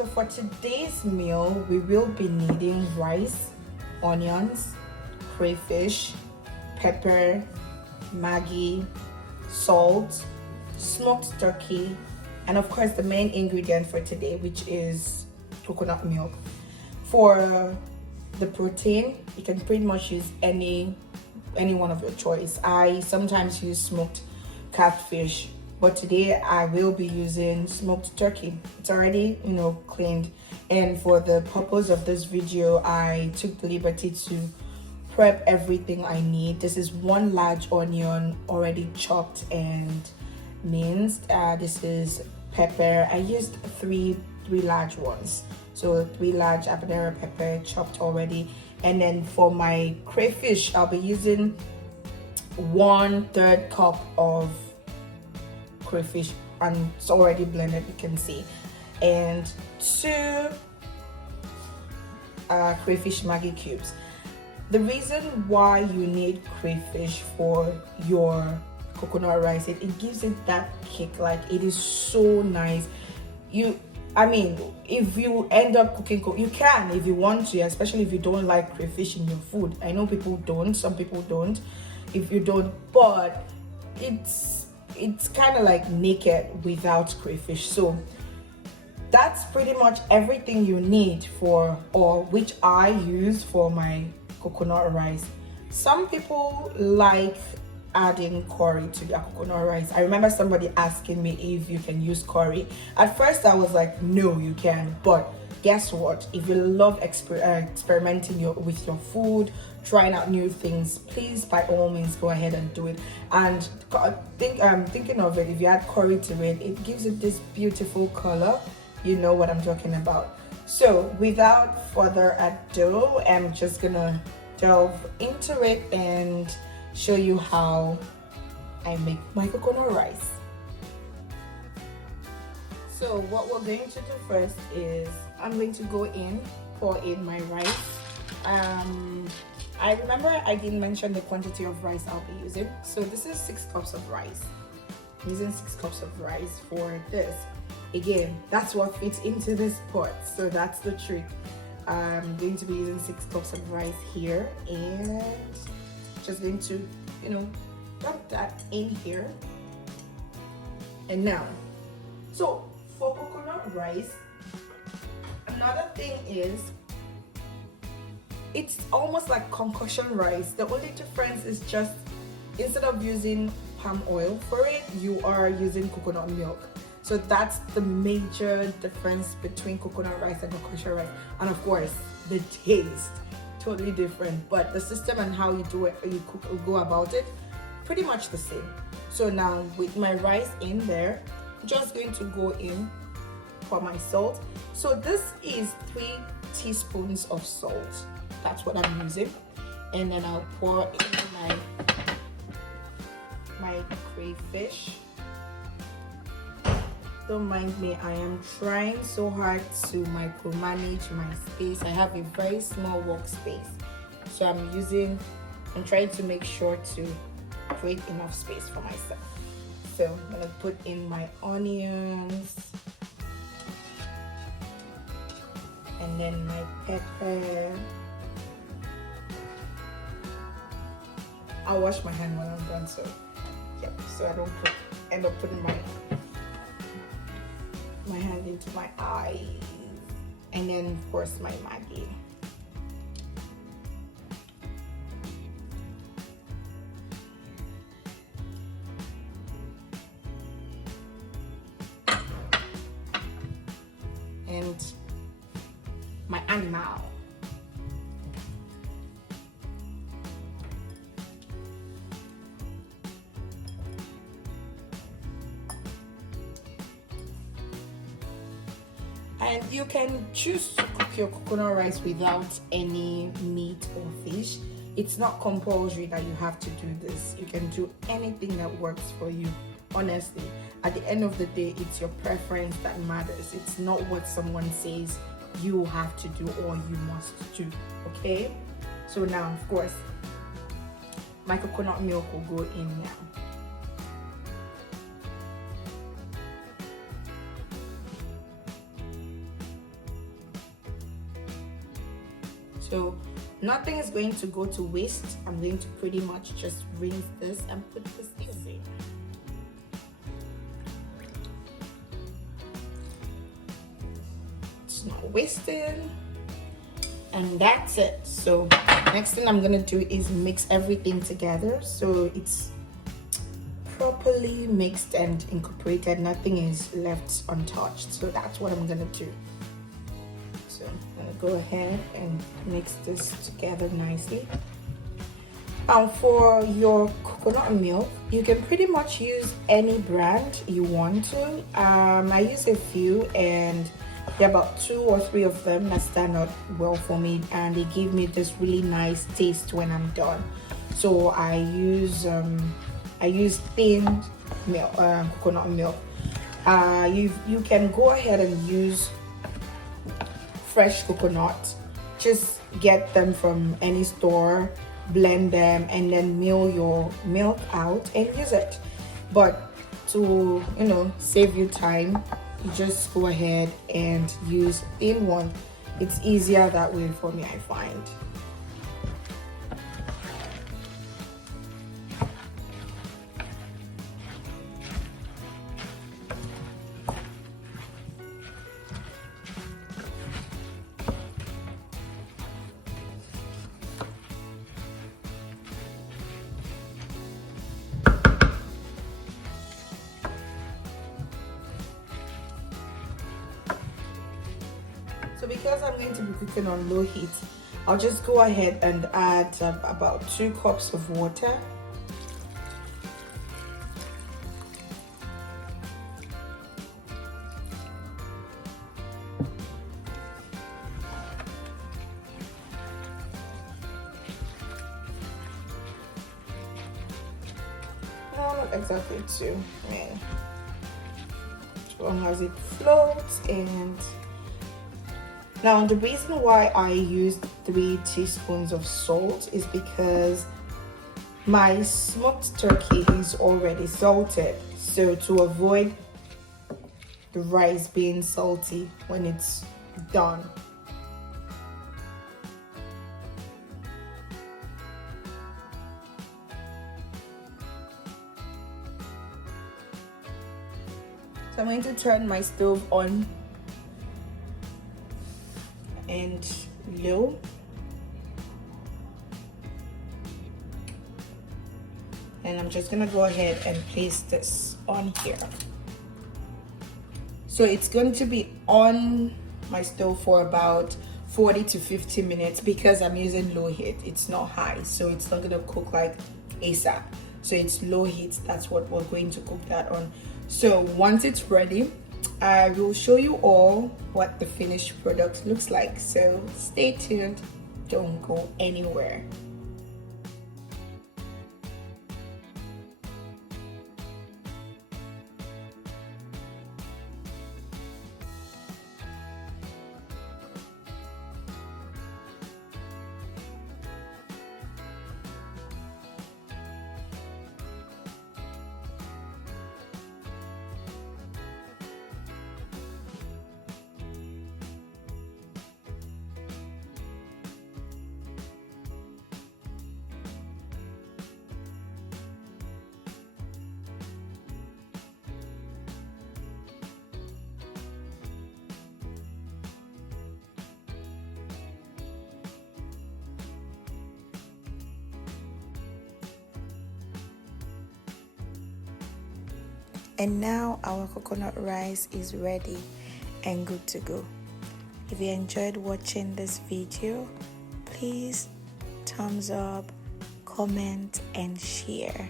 So for today's meal, we will be needing rice, onions, crayfish, pepper, Maggi, salt, smoked turkey, and of course the main ingredient for today, which is coconut milk. For the protein, you can pretty much use any one of your choice. I sometimes use smoked catfish, but today I will be using smoked turkey. It's already cleaned, and for the purpose of this video I took the liberty to prep everything I need. This is one large onion already chopped and minced. This is pepper. I used three large ones, so 3 large habanero pepper chopped already. And then for my crayfish, I'll be using 1/3 cup of crayfish, and it's already blended, you can see, and 2 crayfish Maggi cubes. The reason why you need crayfish for your coconut rice, it gives it that kick. Like, it is so nice. If you end up cooking, you can if you want to, especially if you don't like crayfish in your food. I know people don't, some people don't. If you don't, but it's kind of like naked without crayfish. So that's pretty much everything you need for, or which I use for my coconut rice. Some people like adding curry to their coconut rice. I remember somebody asking me if you can use curry. At first I was like, no, you can. But guess what? If you love experimenting with your food, trying out new things, please by all means go ahead and do it. And thinking of it, if you add curry to it, it gives it this beautiful color. You know what I'm talking about. So without further ado, I'm just gonna delve into it and show you how I make my coconut rice. So what we're going to do first is I'm going to pour in my rice. I remember I didn't mention the quantity of rice I'll be using. So this is 6 cups of rice. I'm using 6 cups of rice for this. Again, that's what fits into this pot, so that's the trick. I'm going to be using 6 cups of rice here, and just going to dump that in here. And now, so for coconut rice, another thing is it's almost like concussion rice. The only difference is just instead of using palm oil for it, you are using coconut milk. So that's the major difference between coconut rice and concussion rice. And of course, the taste, totally different. But the system and how you do it, go about it, pretty much the same. So now with my rice in there, I'm just going to go in for my salt. So this is 3 teaspoons of salt. That's what I'm using. And then I'll pour in my crayfish. Don't mind me, I am trying so hard to micromanage my space. I have a very small workspace, so I'm trying to make sure to create enough space for myself. So I'm gonna put in my onions, and then my pepper. I'll wash my hand when I'm done, so I don't end up putting my hand into my eyes. And then of course my Maggi. And my animal. And you can choose to cook your coconut rice without any meat or fish. It's not compulsory that you have to do this. You can do anything that works for you. Honestly, at the end of the day, it's your preference that matters. It's not what someone says you have to do or you must do. Okay? So now, of course, my coconut milk will go in now. So nothing is going to go to waste. I'm going to pretty much just rinse this and put this in. It's not wasted. And that's it. So next thing I'm gonna do is mix everything together so it's properly mixed and incorporated. Nothing is left untouched. So that's what I'm gonna do. So I'm gonna go ahead and mix this together nicely. For your coconut milk, you can pretty much use any brand you want to. I use a few, and there are about 2 or 3 of them that stand out well for me, and they give me this really nice taste when I'm done. So I use thinned milk, coconut milk. You can go ahead and use fresh coconut. Just get them from any store, blend them, and then mill your milk out and use it. But to save you time, you just go ahead and use thin one. It's easier that way for me, I find. So because I'm going to be cooking on low heat, I'll just go ahead and add about 2 cups of water. No, not exactly 2. As long as it floats. And now the reason why I used 3 teaspoons of salt is because my smoked turkey is already salted. So to avoid the rice being salty when it's done. So I'm going to turn my stove on and low. And I'm just gonna go ahead and place this on here. So it's going to be on my stove for about 40 to 50 minutes because I'm using low heat. It's not high, so it's not gonna cook like ASAP. So it's low heat, that's what we're going to cook that on. So once it's ready, I will show you all what the finished product looks like. So stay tuned, don't go anywhere. And now our coconut rice is ready and good to go. If you enjoyed watching this video, please thumbs up, comment and share.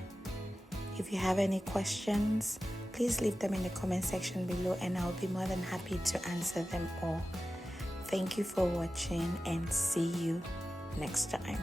If you have any questions, please leave them in the comment section below and I'll be more than happy to answer them all. Thank you for watching and see you next time.